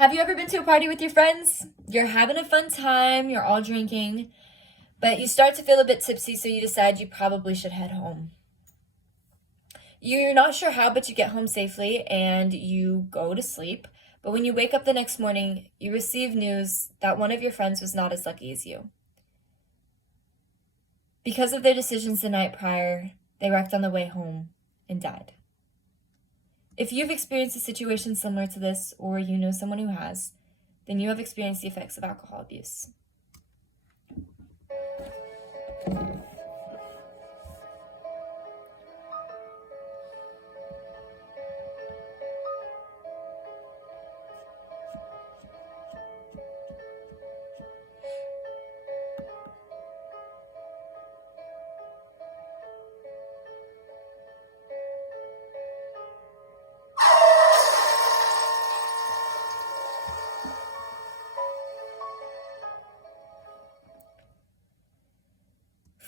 Have you ever been to a party with your friends? You're having a fun time, you're all drinking, but you start to feel a bit tipsy, so you decide you probably should head home. You're not sure how, but you get home safely and you go to sleep. But when you wake up the next morning, you receive news that one of your friends was not as lucky as you. Because of their decisions the night prior, they wrecked on the way home and died. If you've experienced a situation similar to this, or you know someone who has, then you have experienced the effects of alcohol abuse.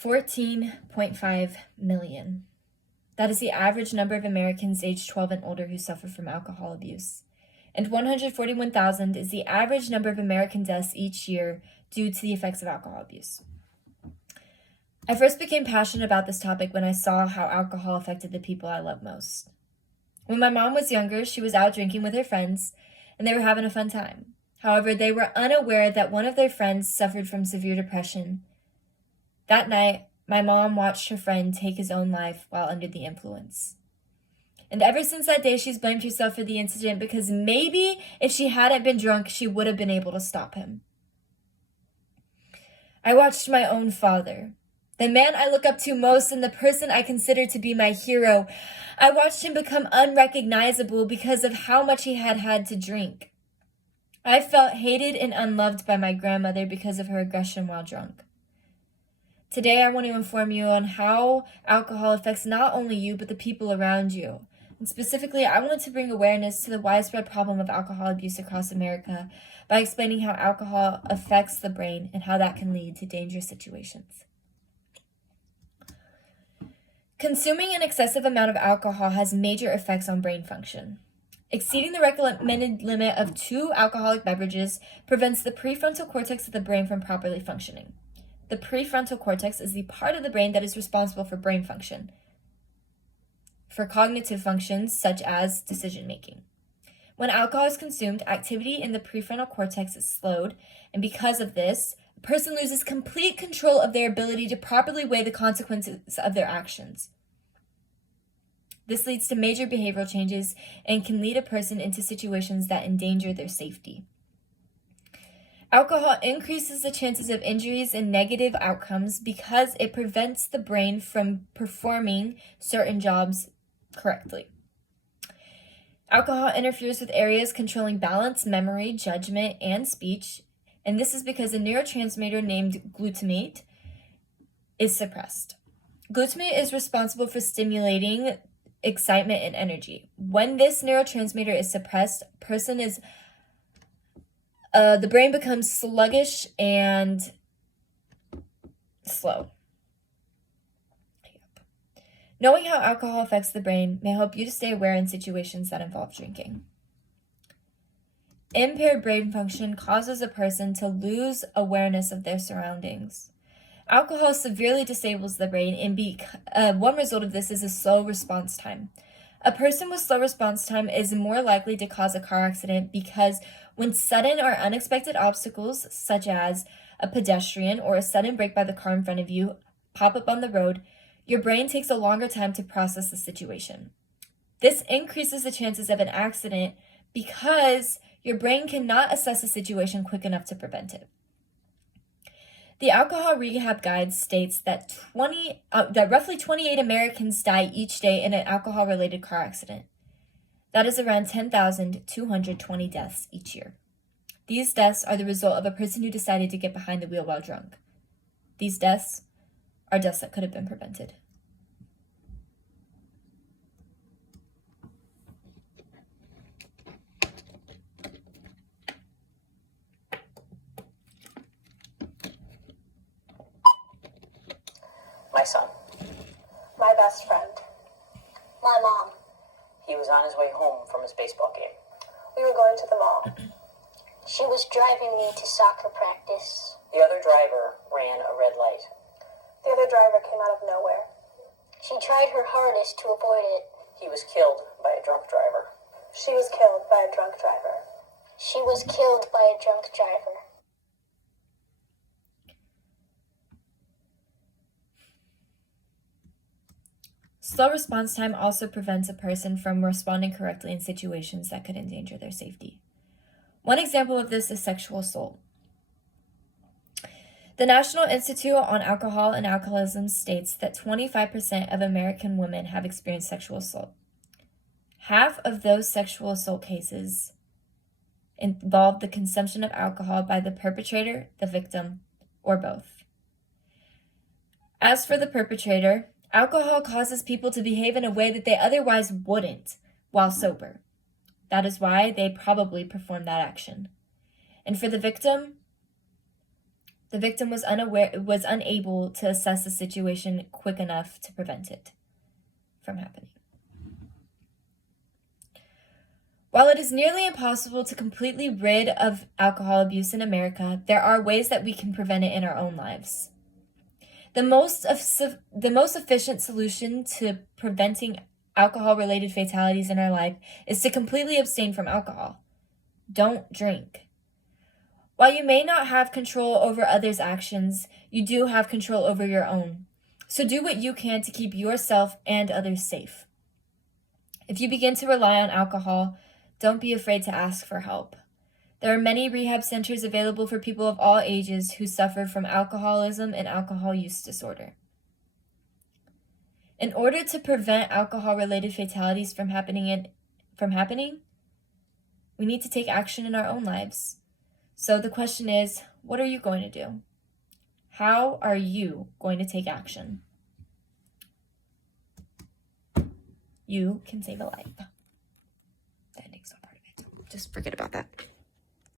$14.5 million. That is the average number of Americans aged 12 and older who suffer from alcohol abuse. And 141,000 is the average number of American deaths each year due to the effects of alcohol abuse. I first became passionate about this topic when I saw how alcohol affected the people I love most. When my mom was younger, she was out drinking with her friends, and they were having a fun time. However, they were unaware that one of their friends suffered from severe depression. That night, my mom watched her friend take his own life while under the influence. And ever since that day, she's blamed herself for the incident because maybe if she hadn't been drunk, she would have been able to stop him. I watched my own father, the man I look up to most and the person I consider to be my hero. I watched him become unrecognizable because of how much he had to drink. I felt hated and unloved by my grandmother because of her aggression while drunk. Today, I want to inform you on how alcohol affects not only you, but the people around you. And specifically, I want to bring awareness to the widespread problem of alcohol abuse across America by explaining how alcohol affects the brain and how that can lead to dangerous situations. Consuming an excessive amount of alcohol has major effects on brain function. Exceeding the recommended limit of 2 alcoholic beverages prevents the prefrontal cortex of the brain from properly functioning. The prefrontal cortex is the part of the brain that is responsible for brain function, for cognitive functions such as decision-making. When alcohol is consumed, activity in the prefrontal cortex is slowed, and because of this, a person loses complete control of their ability to properly weigh the consequences of their actions. This leads to major behavioral changes and can lead a person into situations that endanger their safety. Alcohol increases the chances of injuries and negative outcomes because it prevents the brain from performing certain jobs correctly. Alcohol interferes with areas controlling balance, memory, judgment, and speech, and this is because a neurotransmitter named glutamate is suppressed. Glutamate is responsible for stimulating excitement and energy. When this neurotransmitter is suppressed, the brain becomes sluggish and slow. Knowing how alcohol affects the brain may help you to stay aware in situations that involve drinking. Impaired brain function causes a person to lose awareness of their surroundings. Alcohol severely disables the brain, and one result of this is a slow response time. A person with slow response time is more likely to cause a car accident because when sudden or unexpected obstacles, such as a pedestrian or a sudden brake by the car in front of you, pop up on the road, your brain takes a longer time to process the situation. This increases the chances of an accident because your brain cannot assess a situation quick enough to prevent it. The Alcohol Rehab Guide states that roughly 28 Americans die each day in an alcohol-related car accident. That is around 10,220 deaths each year. These deaths are the result of a person who decided to get behind the wheel while drunk. These deaths are deaths that could have been prevented. My son. My best friend. My mom. He was on his way home from his baseball game. We were going to the mall. She was driving me to soccer practice. The other driver ran a red light. The other driver came out of nowhere. She tried her hardest to avoid it. He was killed by a drunk driver. She was killed by a drunk driver. She was killed by a drunk driver. Slow response time also prevents a person from responding correctly in situations that could endanger their safety. One example of this is sexual assault. The National Institute on Alcohol and Alcoholism states that 25% of American women have experienced sexual assault. Half of those sexual assault cases involve the consumption of alcohol by the perpetrator, the victim, or both. As for the perpetrator, alcohol causes people to behave in a way that they otherwise wouldn't while sober. That is why they probably performed that action. And for the victim was unable to assess the situation quick enough to prevent it from happening. While it is nearly impossible to completely rid of alcohol abuse in America, there are ways that we can prevent it in our own lives. The most efficient solution to preventing alcohol-related fatalities in our life is to completely abstain from alcohol. Don't drink. While you may not have control over others' actions, you do have control over your own. So do what you can to keep yourself and others safe. If you begin to rely on alcohol, don't be afraid to ask for help. There are many rehab centers available for people of all ages who suffer from alcoholism and alcohol use disorder. In order to prevent alcohol-related fatalities from happening, we need to take action in our own lives. So the question is, what are you going to do? How are you going to take action? You can save a life. The ending's not part of it. Just forget about that.